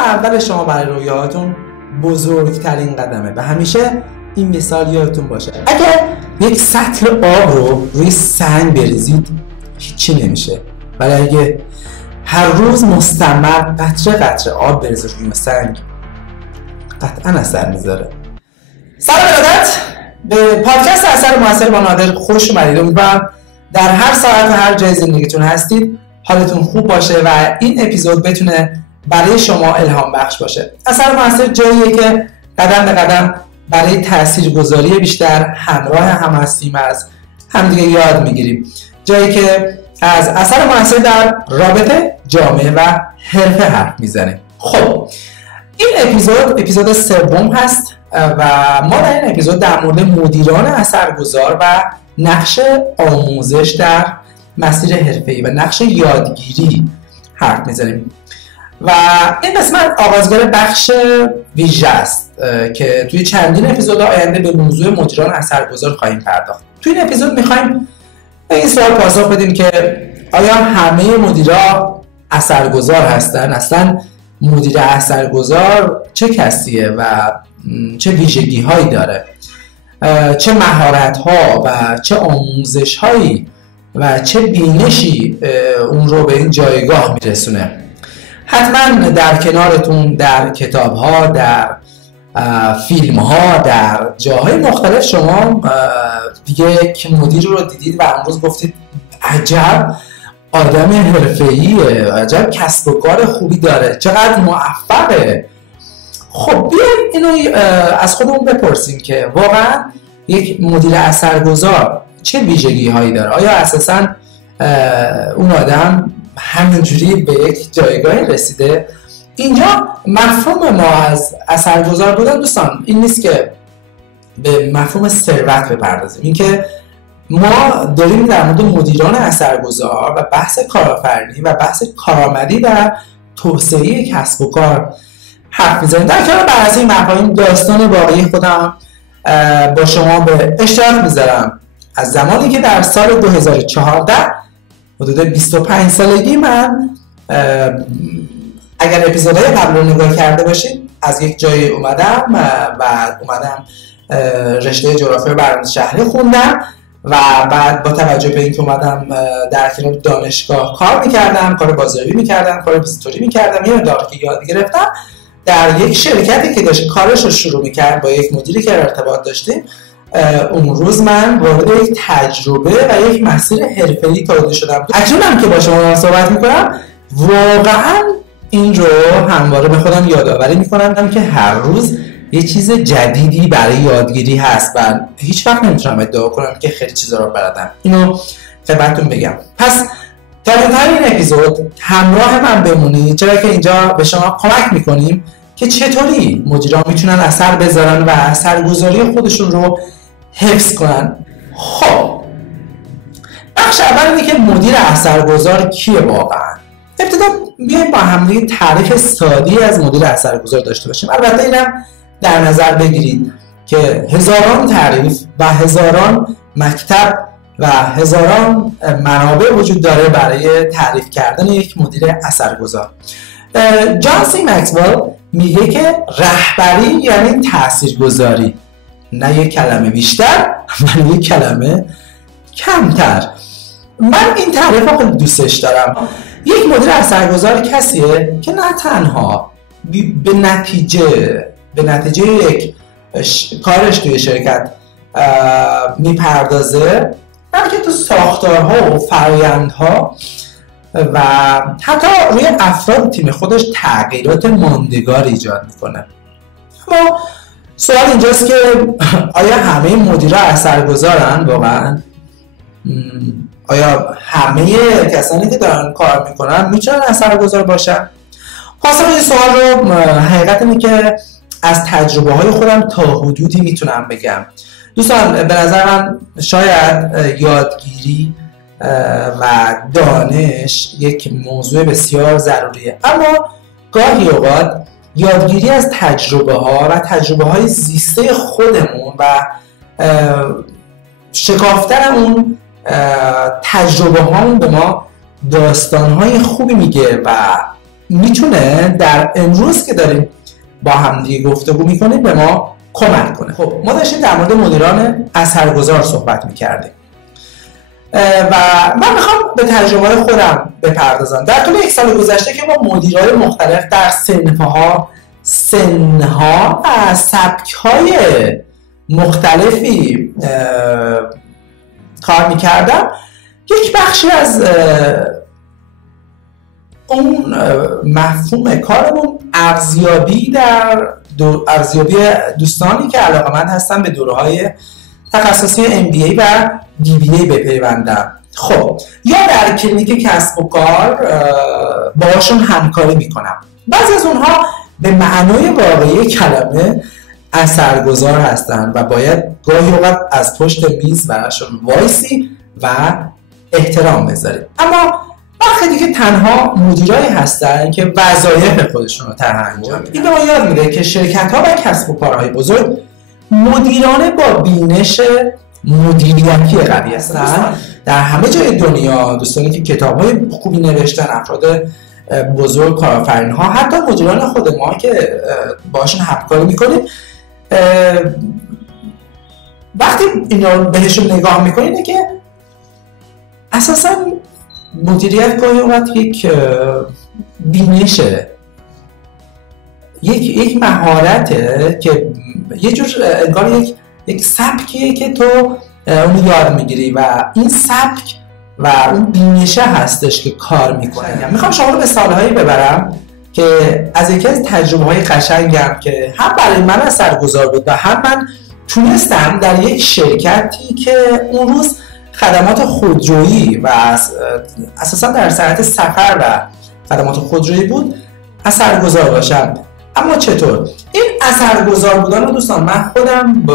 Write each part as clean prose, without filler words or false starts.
اول شما برای رویاهاتون بزرگترین قدمه و همیشه این مثال یادتون باشه. اگر یک سطل آب رو روی سنگ بریزید هیچی نمیشه، ولی اگه هر روز مستمر قطره قطره آب بریزید روی سنگ قطعا اثر میذاره. سلام ارادت به پادکست اثر موثر با نادر خوش اومدید. امیدوارم در هر ساعت و هر جای زندگیتون هستید حالتون خوب باشه و این اپیزود بتونه برای شما الهام بخش باشه. اثر موثر جاییه که قدم به قدم برای تاثیرگذاری بیشتر همراه هم هستیم، از همدیگه یاد میگیریم، جایی که از اثر موثر در رابطه، جامعه و حرفه حرف میزنیم. خب این اپیزود سوم هست و ما در این اپیزود در مورد مدیران اثرگذار و نقش آموزش در مسیر حرفه‌ای و نقش یادگیری حرف میزنیم و این قسمت آغازگر بخش ویژه است که توی چندین اپیزود آینده به موضوع مدیران اثرگذار خواهیم پرداخت. توی این اپیزود میخوایم این سوال پاسخ بدیم که آیا همه مدیران اثرگذار هستن؟ اصلا مدیر اثرگذار چه کسیه و چه ویژگی هایی داره؟ چه مهارت ها و چه آموزش هایی و چه بینشی اون رو به این جایگاه میرسونه؟ حتما در کنارتون در کتاب ها، در فیلم ها، در جاهای مختلف شما یک مدیر رو دیدید و امروز گفتید عجب آدم حرفه‌ایه، عجب کسب و کار خوبی داره، چقدر موفقه. خب بیایم اینو از خودمون بپرسیم که واقعا یک مدیر اثرگذار چه ویژگی هایی داره؟ آیا اساساً اون آدم همینجوری به یک جایگاهی رسیده؟ اینجا مفهوم ما از اثرگذار بودن دوستان این نیست که به مفهوم ثروت بپردازیم. این که ما داریم در مورد مدیران اثرگذار و بحث کارآفرینی و بحث کارآمدی در توسعه کسب و کار حرف میزنیم. در کنار بحث این مفاهیم داستان واقعی خودم با شما به اشتراک میذارم. از زمانی که در سال 2014 حدود 25 سالگی من، اگر اپیزودهای قبل رو نگاه کرده باشید، از یک جایی اومدم رشته جغرافی و برنامه‌نویسی شهری خوندم و بعد با توجه به اینکه اومدم در کنار دانشگاه کار میکردم، کار بازاریابی میکردم، کار ویزیتوری میکردم، یه مقدار که یاد گرفتم در یک شرکتی که داشت کارش رو شروع میکرد با یک مدیری که ارتباط داشتیم. اون روز من وارد یک تجربه و یک مسیر حرفه‌ای تبدیل شدم. اکنونم که با شما صحبت میکنم واقعا این رو همواره به خودم یادآوری میکنم که هر روز یه چیز جدیدی برای یادگیری هست و هیچ وقت نمیتونم ادعا کنم که خیلی چیزا رو بلدم. اینو خدمتتون بگم. پس تا انتهای این اپیزود همراه من بمونید، چرا که اینجا به شما کمک میکنیم که چطوری مدیران میتونن اثر بذارن و اثرگذاری خودشون رو حفظ کنن. خب بخش اول اینه که مدیر اثرگذار کیه واقعا. ابتدا بیایم با هم دیگه تعریف ساده‌ای از مدیر اثرگذار داشته باشیم. البته اینم در نظر بگیرید که هزاران تعریف و هزاران مکتب و هزاران منابع وجود داره برای تعریف کردن یک مدیر اثرگذار. جان سی مکسول میگه که رهبری یعنی تاثیرگذاری، نه یک کلمه بیشتر ولی یک کلمه کمتر. من این تعریف رو خیلی دوستش دارم. یک مدیر اثرگذار کسیه که نه تنها به نتیجه یک کارش توی شرکت میپردازه، بلکه تو ساختارها و فرآیندها و حتی روی افراد تیم خودش تغییرات ماندگار ایجاد میکنه. اما سوال اینجاست که آیا همه مدیرا اثرگذارن واقعا؟ آیا همه کسانی که دارن کار میکنن میتونن اثرگذار باشن؟ پاسخ این سوال رو حقیقت اینه که از تجربه های خودم تا حدودی میتونم بگم. دوستان به نظر من شاید یادگیری و دانش یک موضوع بسیار ضروریه، اما گاهی اوقات یادگیری از تجربه ها و تجربه های زیسته خودمون و شکافتن اون تجربه هامون به ما داستان های خوبی میگه و میتونه در امروز که داریم با هم دیگه گفتگو میکنیم به ما کمک کنه. خب ما داشتیم در مورد مدیران اثرگذار صحبت میکردیم و من میخوام به تجربه خودم بپردازم. در طول یک سال گذشته که با مدیرای مختلف در سنها و سبک‌های مختلفی کار میکردم، یک بخشی از اون مفهوم کارمون ارزیابی دوستانی که علاقه‌مند هستن به دوره‌های تخصصی MBA و DBA بپیوندن. خب یا در کلینیک کسب و کار باهاشون همکاری میکنم. بعضی از اونها به معنای واقعی کلمه اثرگذار هستن و باید گاهی اوقات از پشت میز براشون وایسی و احترام بذاریم. اما وقتی دیگه تنها مدیرایی هستن که وظایف خودشون رو طرح انجام میدن. این به ما یاد میده که شرکت‌ها و کسب و کارهای بزرگ مدیران با بینش مدیریتی قوی هستن. در همه جای دنیا دوستانی که کتاب‌های خوبی نوشتن، افراد بزرگ، کارآفرین‌ها، حتی مدیران خود ما که باشون همکاری می‌کنیم، وقتی اینا رو بهشون نگاه می‌کنید که اساساً مدیریت گاهی اوقات یک بینشه، یک مهارته که یه جور انگار یک سبکیه که تو اون یاد میگیری و این سبک و اون بینشه هستش که کار میکنه. میخوام شما رو به سالهایی ببرم که از یکی از تجربه‌های قشنگم که هم برای من اثرگذار بود و هم من تونستم در یک شرکتی که اون روز خدمات خودرویی و اساسا در صنعت سفر و خدمات خودرویی بود اثرگذار باشم. اما چطور؟ این اثرگذار بودن رو دوستان من خودم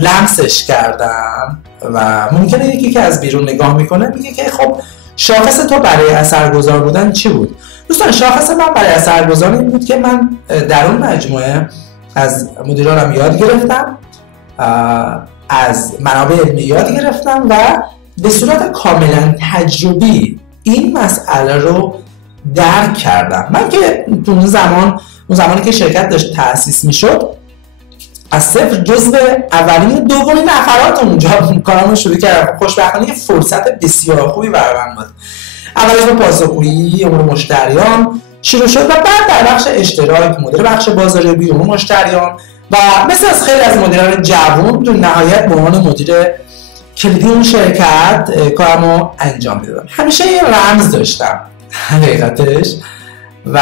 لمسش کردم و ممکنه یکی که از بیرون نگاه میکنه میگه که خب شاخص تو برای اثرگذار بودن چی بود؟ دوستان شاخص من برای اثرگذار این بود که من در اون مجموعه از مدیرانم یاد گرفتم، از منابع علمی یاد گرفتم و به صورت کاملا تجربی این مسئله رو درک کردم. من که اون زمانی که شرکت داشت تأسیس میشد از صفر جزو اولین دومین نفرات اونجا کارامو شروع کردم. خوشبختانه یه فرصت بسیار خوبی برای من بود. اولش با پاسخگویی امور مشتریان شروع شد و بعد در بخش اشتراک مدیر بخش بازاریابی امور مشتریان و مثل از خیلی از مدیران جوان در نهایت به عنوان مدیر کلیدی اون شرکت کارمو انجام میدادم. همیشه یه رمز داشتم حقیقتش و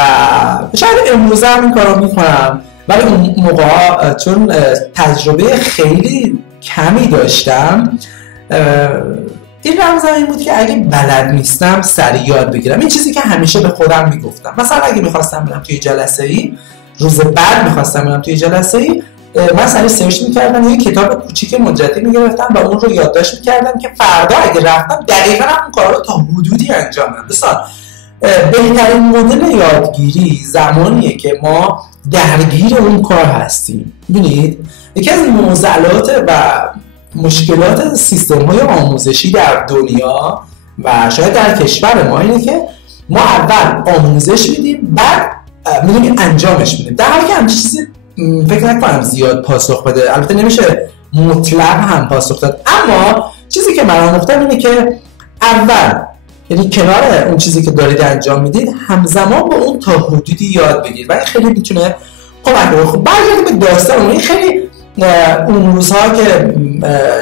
شاید امروز هم این کارو میکنم، ولی اون موقع چون تجربه خیلی کمی داشتم این رمزم این بود که اگه بلد نیستم سریع یاد بگیرم. این چیزی که همیشه به خودم میگفتم. مثلا اگه میخواستم برم توی جلسه‌ای، روز بعد میخواستم برم توی جلسه‌ای، من سریع سرچ میکردم، یه کتاب کوچیک مدتی میگرفتم و اون رو یادداشت میکردم که فردا اگه رفتم دقیقاً همون کارا رو تا حدودی انجام بدم. دوستان بهترین مدل یادگیری زمانیه که ما درگیر اون کار هستیم. ببینید یکی از معضلات و مشکلات سیستم‌های آموزشی در دنیا و شاید در کشور ما اینه که ما اول آموزش میدیم بعد میدونیم انجامش میدیم، در حالی که همچین چیزی فکر نکنم زیاد پاسخ بده. البته نمیشه مطلق هم پاسخ داد، اما چیزی که من آموختم اینه که اول یعنی کنار اون چیزی که دارید انجام میدید همزمان با اون تا حدودی یاد بگیرید و این خیلی میتونه کمک کنه. خب برگردیم به داستان. این خیلی اون روزها که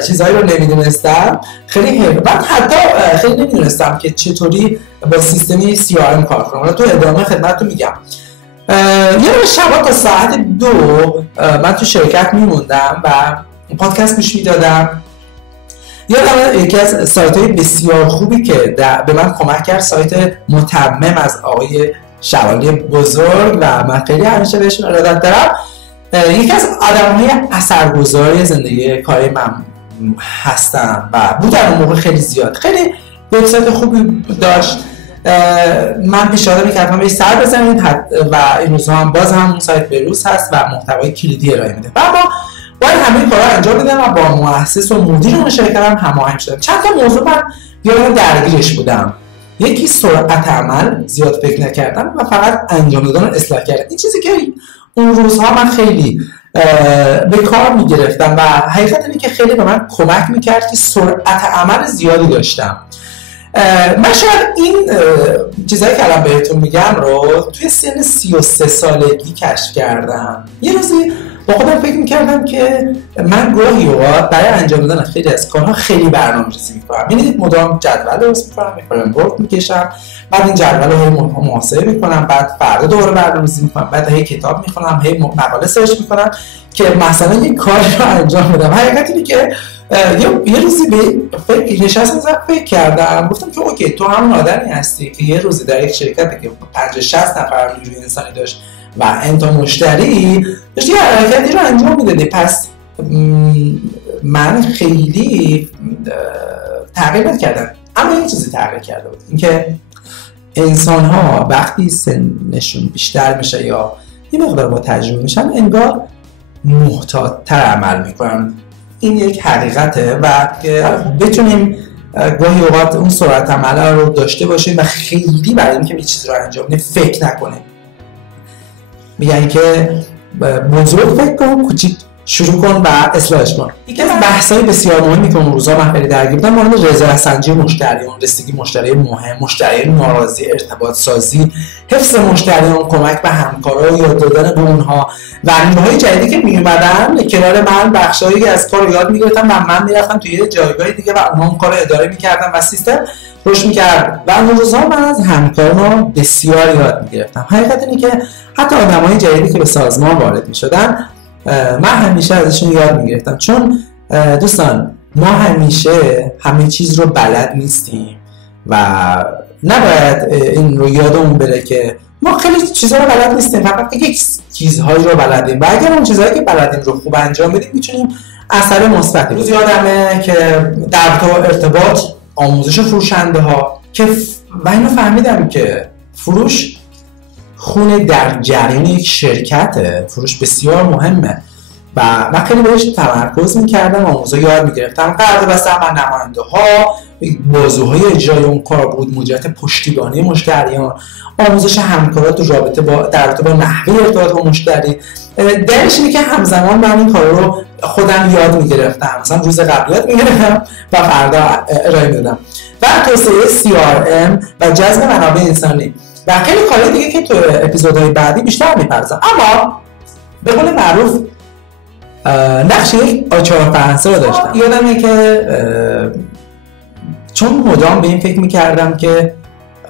چیزهایی رو نمیدونستم خیلی بعد حتی خیلی نمیدونستم که چطوری با سیستمی CRM کار کنم. حالا تو ادامه خدمتتون میگم. یه روز شبا تا ساعت 2 من تو شرکت میموندم و پادکست گوش میدادم. یادم یکی از سایت‌های بسیار خوبی که به من کمک کرد سایت متمم از آقای شوالی بزرگ و من خیلی همیشه بهشون ارادت دارم. یکی از آدم‌های اثرگذاری زندگی کاری من هستن و بودن اون موقع خیلی زیاد. خیلی وبسایت خوبی داشت. من پیشنهاد می‌کردم بهش سر بزنید و این روزها هم باز هم اون سایت بروز هست و محتوای کلیدی ارائه میده. و اما باید همه کارا انجام بدم و با مؤسس و مدیر اون شرکت هم هماهنگ شدم. چند تا موضوع من یادم درگیرش بودم. یکی سرعت عمل، زیاد فکر نکردن و فقط انجام دادن و اصلاح کردن. این چیزی که اون روزها من خیلی به کار میگرفتم و حقیقت اینه که خیلی به من کمک میکرد که سرعت عمل زیادی داشتم. من شاید این چیزایی که الان بهتون میگم رو توی سن 33 سالگی کشف کردم. یه روزی با خودم فکر میکردم که من گاهی اوقات برای انجام دادن خیلی از کارها خیلی برنامه‌ریزی میکنم. یعنی مدام جدول درست میکنم، فریم ورک میکشم، بعد این جدول رو محاسبه میکنم، بعد فردا دوباره برنامه‌ریزی میکنم، بعد هی کتاب میخونم، هی مقاله سرچ میکنم که مثلا یک کاری رو انجام بدم. حقیقت اینه که یه روزی به نشستم فکر کردم، گفتم که اوکی تو همون آدمی هستی که یه روزی در یک شرکتی که 50-60 نفر نیروی انسانی داشت و انتا مشتری داشت یه حرکتی رو انجام میدادی. پس من خیلی تغییر نکردم، اما یه چیزی تغییر کرده بود، اینکه انسان ها وقتی سنشون بیشتر میشه یا یه مقدار با تجربه میشن انگار محتاط‌تر عمل میکنن. این یک حقیقته و بتونیم گاهی اوقات اون سرعت عمل رو داشته باشیم و خیلی برای اینکه یه چیز رو انجام بدیم فکر نکنیم. میگن که بزرگ فکر کن، کوچیک شروع کن و اصلاحش کن. یکی از بحث‌های بسیار مهمی که اون روزا من خیلی درگیر بودم مورد رضایت‌سنجی مشتریان، رسیدگی مشتری مهم، مشتری ناراضی، ارتباط سازی، حفظ مشتریان، کمک به همکارا، یاد دادن به اونها و نیروهای جدیدی که میومدن کنار من بخشایی از کار یاد میگرفتم و من میرفتم توی یه جایگاه دیگه و اونها اون کارو اداره میکردن و سیستم روش میکرد و اون روزا من از همکاران بسیار یاد میگرفتم. حقیقت اینه که حتی آدمای جدیدی که به سازمان وارد میشدن من همیشه ازشون یاد میگرفتم، چون دوستان ما همیشه همه چیز رو بلد نیستیم و نباید این رو یادمون بره که ما خیلی چیزها رو بلد نیستیم، فقط یک چیزهایی رو بلدیم و اگر اون چیزهایی که بلدیم رو خوب انجام بدیم میتونیم اثر مثبتی. روز یادمه که در ارتباط آموزش فروشنده ها که و اینو فهمیدم که فروش خونه در جریان یک شرکته، فروش بسیار مهمه و من خیلی بهش تمرکز میکردم، آموزا یاد میگرفتم، قرارداد بستم با نماینده ها، بازوهای اجرای اون کار بود، مدیریت پشتیبانی مشتریان، آموزش همکارات و رابطه با در رابطه با نحوه ارتباط با مشتری. دلیلش اینه که همزمان من این کار رو خودم یاد میگرفتم، مثلا روز قبل یاد میگرفتم و فردا ارائه میدادم و توسعه CRM و جذب منابع انسانی و خیلی کارهای دیگه که تو اپیزودهای بعدی بیشتر میپردازم. اما به قول معروف نقش یک آچار فرانسه رو داشتم. یادمه که چون مدام به این فکر میکردم که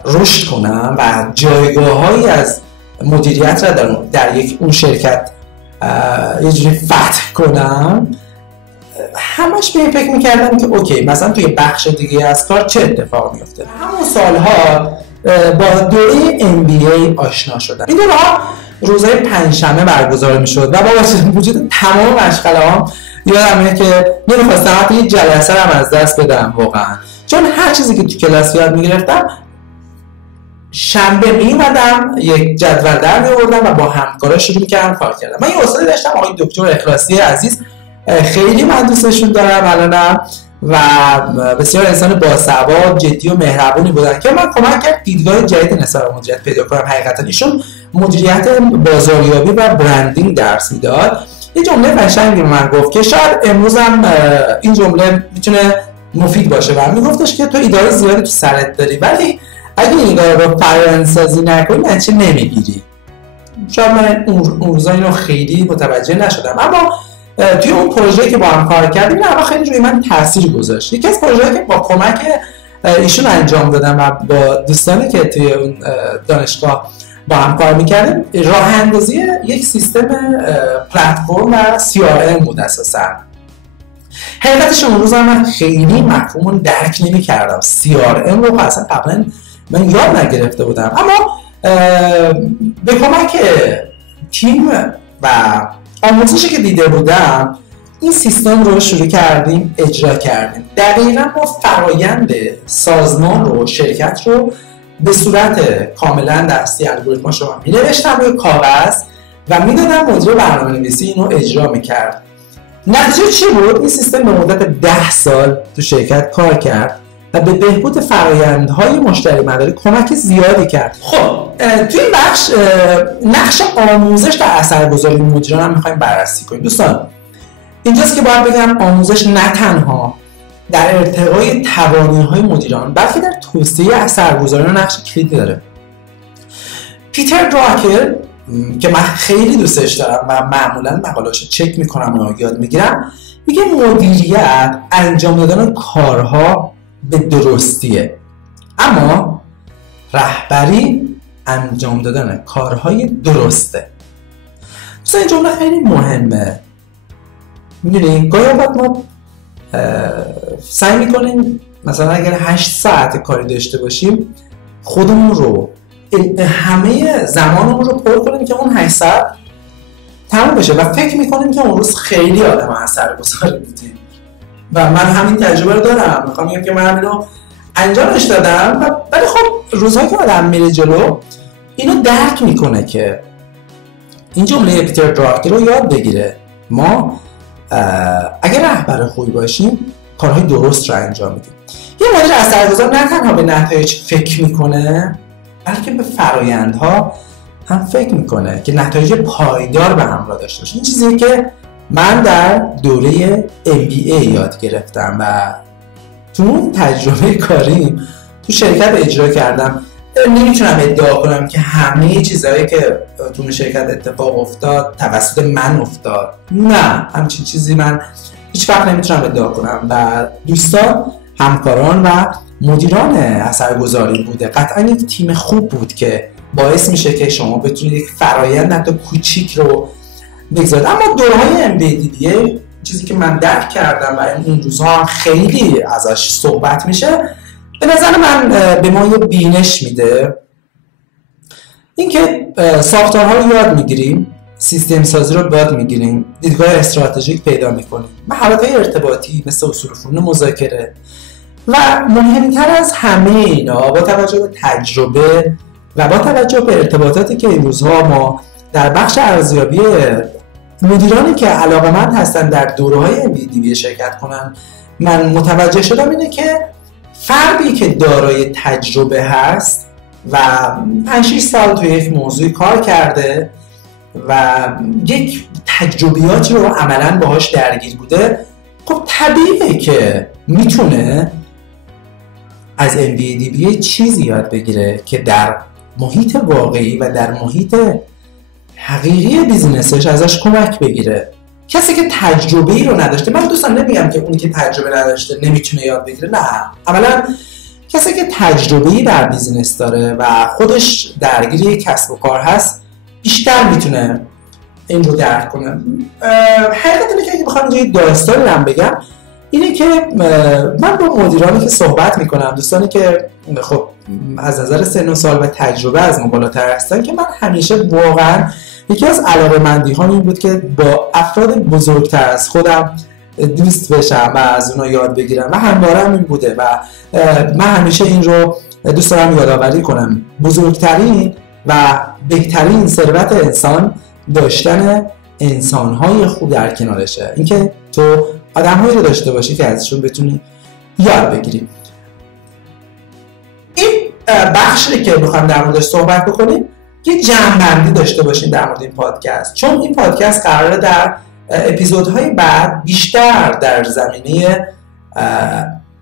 رشد کنم و جایگاه‌هایی از مدیریت را در یک اون شرکت یه جوری فتح کنم، همش به این فکر میکردم که اوکی مثلا توی بخش دیگه از کار چه اتفاق میفته. همون سالها با دوره MBA آشنا شدم. این دوره‌ها روزهای پنجشنبه برگزار میشد و با وجود تمام مشغله‌هام یادمه که نمی‌خواستم حتی یه جلسه هم از دست بدم واقعا، چون هر چیزی که تو کلاس یاد میگرفتم شنبه میومدم یک جدول در میآوردم و با همکارا شروع می‌کردم کار کردم. من یه استادی داشتم آقای دکتر اخلاصی عزیز، خیلی من دوستشون دارم الانم و بسیار انسان باسواد، جدی و مهربونی بودن که من کمک کرد دیدگاه جدید نسبت به مدیریت پیدا کنم. حقیقتا ایشون مدیریت بازاریابی و برندینگ درس میداد. یه جمله قشنگی به من گفت که شاید امروز هم این جمله میتونه مفید باشه و میگفتش که تو ایده‌های زیادی تو سرت داری ولی اگه این ایده رو فرآیندسازی نکنی نتیجه نمیگیری. شاید من اون روزا اینو خیلی متوجه نشدم، اما توی اون پروژه‌ای که با هم کار کردیم این اما خیلی روی من تاثیر گذاشت. یکی از پروژه‌هایی که با کمک ایشون انجام دادم و با دوستانی که توی اون دانشگاه با هم کار می‌کردیم راه اندازی یک سیستم پلتفرم و CRM بود اساساً. حقیقتش اون روز من خیلی مفهومون درک نمی‌کردم. CRM رو اصلا قبلا من یاد نگرفته بودم، اما به کمک تیم و آموزشی که دیده بودم این سیستم رو شروع کردیم اجرا کردیم. دقیقاً ما فرایند سازمان رو، شرکت رو به صورت کاملا دستی الگوریتماش رو می‌نوشتم روی کاغذ و میدادم مدیر برنامه‌نویسی اینو اجرا می‌کرد. نتیجه چی بود؟ این سیستم به مدت 10 سال تو شرکت کار کرد و به بهبود فرآیندهای مشتری مداری کمک زیادی کرد. خب توی این بخش نقش آموزش در اثرگذاری مدیران هم می‌خوایم بررسی کنیم. دوستان اینجاست که باید بگم آموزش نه تنها در ارتقای توانایی‌های مدیران بلکه در توسعه اثرگذاریان نقش کلیدی داره. پیتر دراکر که من خیلی دوستش دارم و معمولا مقاله‌اشو چک میکنم و یاد میگیرم، میگه مدیریت انجام دادن کارها به درستیه، اما رهبری انجام دادن کارهای درسته. مثلا این جمله خیلی مهمه. میدونی گاهی اوقات ما سعی میکنیم مثلا اگر 8 ساعت کاری داشته باشیم خودمون رو همه زمانمون رو پر کنیم که اون 8 ساعت تموم بشه و فکر میکنیم که اون روز خیلی آدم اثرگذاری بودیم و من همین تجربه رو دارم. میخوام بگم که من اینو انجامش دادم ولی خب روزهایی که آدم میره جلو اینو درک میکنه که این جمله پیتر دراکر رو یاد بگیره. ما اگر رهبر خوبی باشیم کارهای درست رو انجام میدیم. یه مدیر اثرگذار نه تنها به نتایج فکر میکنه بلکه به فرآیندها هم فکر میکنه که نتایج پایدار به همراه داشته باشه. این چیزیه که من در دوره MBA یاد گرفتم و تو اون تجربه کاری تو شرکت اجرا کردم. نمیتونم ادعا کنم که همه چیزهایی که تو شرکت اتفاق افتاد توسط من افتاد، نه همچین چیزی من هیچ وقت نمیتونم ادعا کنم و دوستان، همکاران و مدیران اثرگذاری بوده قطعا یک تیم خوب بود که باعث میشه که شما بتونید یک فرایند حتی کوچیک رو بگذارید. اما دورهای MBA چیزی که من درک کردم و این روزها هم خیلی ازش صحبت میشه، به نظر من به ما یه بینش میده اینکه ساختارها رو یاد میگیریم، سیستم سازی رو یاد میگیریم، دیدگاه استراتژیک پیدا میکنیم، مهارت‌های ارتباطی مثل اصول فنون مذاکره و مهمتر از همه اینا با توجه به تجربه و با توجه به ارتباطاتی که این روزها ما در بخش ارزیابی مدیرانی که علاقه‌مند هستن در دوره‌های MBA شرکت کنن من متوجه شدم اینه که فردی که دارای تجربه هست و 5-6 سال توی یک موضوع کار کرده و یک تجربیاتی رو عملاً باهاش درگیر بوده، خب طبیعیه که میتونه از MBA چیزی یاد بگیره که در محیط واقعی و در محیط حقیقی بیزینسش ازش کمک بگیره. کسی که تجربه‌ای رو نداشته، من دوستان نمیگم که اونی که تجربه نداشته نمیتونه یاد بگیره، نه، اولا کسی که تجربه‌ای در بیزینس داره و خودش درگیر یک کسب و کار هست بیشتر میتونه این رو درک کنه. حقیقت اینه که اگه بخوام یه داستانی هم بگم اینه که من با مدیرانی که صحبت میکنم، دوستانی که خب از نظر سن و سال و تجربه از ما بالاتر هستن، که من همیشه واقعا یکی از علاقه‌مندی‌هام این بود که با افراد بزرگتر از خودم دوست بشم و از اونا یاد بگیرم و همواره این بوده و من همیشه این رو دوست دارم یادآوری کنم. بزرگترین و بهترین ثروت انسان داشتن انسان‌های خوب در کنارشه، اینکه تو آدم‌هایی رو داشته باشی که ازشون بتونی یاد بگیری. این بخشی که می‌خوام در موردش صحبت بکنیم یه جمع‌بندی داشته باشیم در مورد این پادکست، چون این پادکست قراره در اپیزودهای بعد بیشتر در زمینه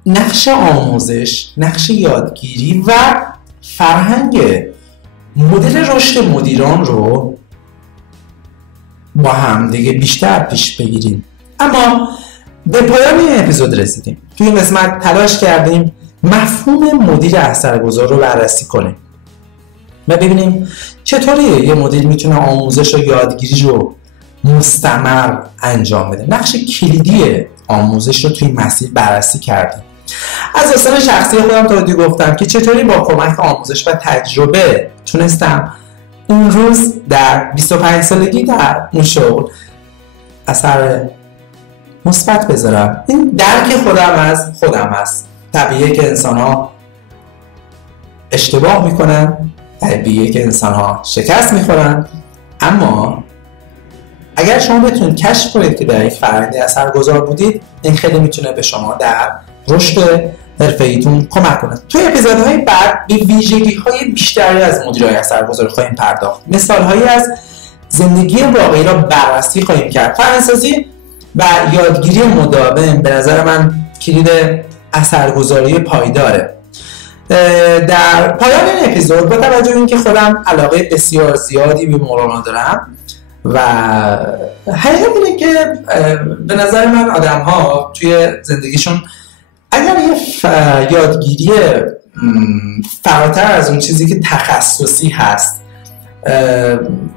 نقش آموزش، نقش یادگیری و فرهنگ مدل رشد مدیران رو با هم دیگه بیشتر پیش بگیریم. اما به پایان این اپیزود رسیدیم. توی این قسمت تلاش کردیم مفهوم مدیر اثرگذار رو بررسی کنیم و ببینیم چطوری یه مدیر میتونه آموزش و یادگیری رو مستمر انجام بده. نقش کلیدی آموزش رو توی این مسیر بررسی کردیم. از داستان شخصی خودم تا حدودی گفتم که چطوری با کمک آموزش و تجربه تونستم اون روز در 25 سالگی در اون شغل اثر مثبت بذارم. این درک خودم از خودم هست. طبیعیه که انسان ها اشتباه میکنن، طبیعیه که انسان ها شکست میخورن، اما اگر شما بتونید کشف کنید که در یک فرآیند اثرگذار بودید، این خیلی میتونه به شما در رشد حرفه‌ایتون کمک کنه. توی اپیزودهای بعد به ویژگی‌های بیشتری از مدیرای اثرگذار خواهیم پرداخت. مثال‌هایی از زندگی واقعی را بررسی خواهیم کرد. فرهنگ‌سازی و یادگیری مداوم به نظر من کلید اثرگذاری پایداره. در پایان این اپیزود با توجه به اینکه خودم علاقه بسیار زیادی به مولانا دارم و حقیقت اینه که به نظر من آدم‌ها توی زندگیشون اگر یه یادگیری فراتر از اون چیزی که تخصصی هست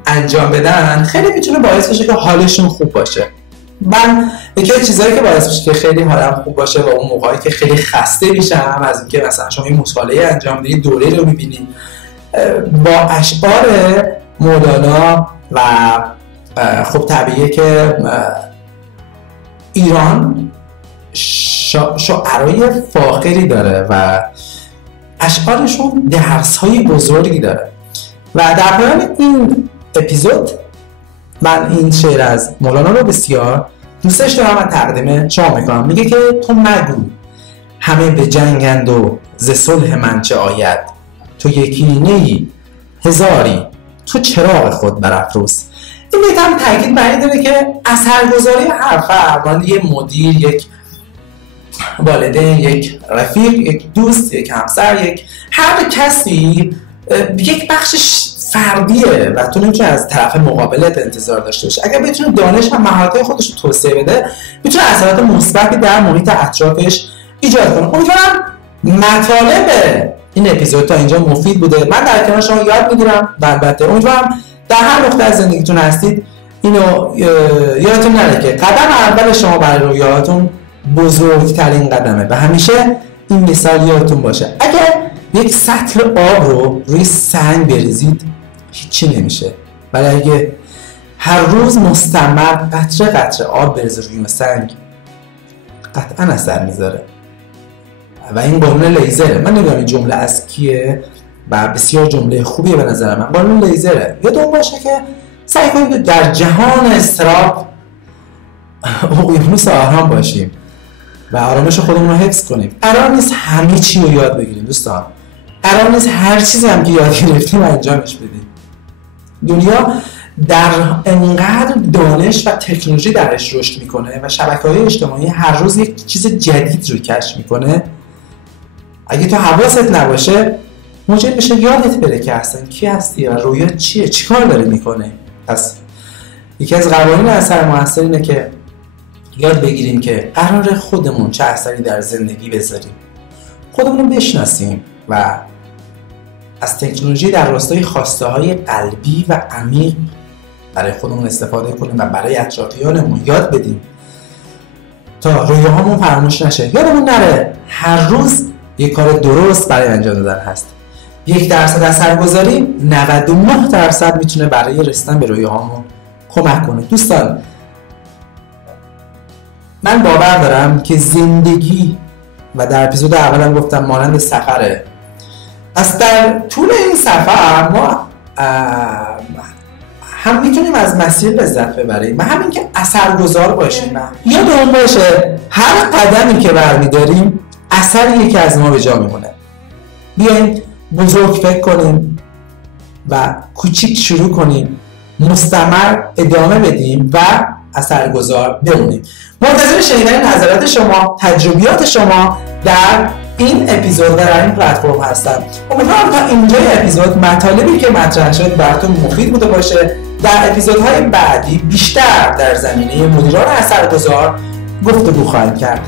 انجام بدن، خیلی میتونه باعث بشه که حالشون خوب باشه. من یکی از چیزایی که باعث میشه که خیلی حالم خوب باشه و اون موقعی که خیلی خسته میشم از اینکه مثلا شما یه مطالعه انجام بدید، دوره رو میبینید، با اشعار مولانا و خب طبیعیه که ایران شعرهای فاخری داره و اشعارشون درس‌های بزرگی داره و در پایان این اپیزود من این شعر از مولانا رو بسیار دوستش دارم و تقدیم شما میکنم. میگه که تو مگو همه به جنگند و ز صلح من چه آید، تو یکی نیی هزاری تو چراغ خود برافروز. این بیت هم تاکید بر این داره که اثرگذاری هر فرد، یه مدیر، یک والدین، یک رفیق، یک دوست، یک همسر، یک هر کسی یک بخشش فردیه و تو نمیتونی از طرف مقابلت انتظار داشته باشی. اگر بتونه دانش و مهارت‌های خودش رو توسعه بده، میتونه اثرات مثبتی در محیط اطرافش ایجاد کنه. امیدوارم مطالب این اپیزود تا اینجا مفید بوده. من در کنار شما یاد میگیرم و البته امیدوارم در هر نقطه از زندگیتون هستید اینو یادتون نره که قدم اول شما برای رویاهاتون بزرگترین قدمه و همیشه این مثال یادتون باشه. اگر یک سطل آب رو روی سنگ بریزید هیچی نمیشه، ولی اگه هر روز مستمر قطره قطره آب بریزه روی سنگ قطعا اثر میذاره. و این قانون لیزره. من نمیدونم این جمله از کیه و بسیار جمله خوبیه به نظر من. قانون لیزره. یادمون باشه که سعی کنیم در جهان اضطراب اقیانوس آرام باشیم و آرامش خودمون رو حفظ کنیم. قرار نیست همه چی رو یاد بگیریم دوستان. قرار نیست هر چیزی هم که یاد گرفتیم انجامش بدیم. دنیا در انقدر دانش و تکنولوژی درش رشد میکنه و شبکه‌های اجتماعی هر روز یک چیز جدید رو کشف میکنه. اگه تو حواست نباشه موجب بشه یادت بره که اصلا کی هستی و رویات چیه، چیکار داره میکنه. پس یکی از قوانین اثر موثر اینه که یاد بگیریم که قرار خودمون چه اثری در زندگی بذاریم، خودمون رو بشناسیم و از تکنولوژی در راستای خواسته‌های قلبی و عمیق برای خودمون استفاده کنیم و برای اطرافیانمون یاد بدیم تا رویاهامون فراموش نشه. یادمون نره هر روز یک کار درست برای انجام دادن هست. 1% اثرگذاری 99% میتونه برای رسیدن به رویاهامون کمک کنه. دوستان من باور دارم که زندگی و در اپیزود اولم گفتم مانند سفره. از در طول این سفر ما هم میتونیم از مسیر لذت ببریم و همین که اثرگذار باشیم. یادمون باشه هر قدمی که برمیداریم اثری که از ما به جا میمونه. بیایم بزرگ فکر کنیم و کوچیک شروع کنیم، مستمر ادامه بدیم و اثرگذار بمونیم. منتظر شنیدن نظرات شما، تجربیات شما در این اپیزود و در این پلتفرم هستم. امیدوارم تا اینجای اپیزود مطالبی که مطرح شد براتون مفید بوده باشه. در اپیزودهای بعدی بیشتر در زمینه مدیران اثرگذار گفتگو خواهیم کرد.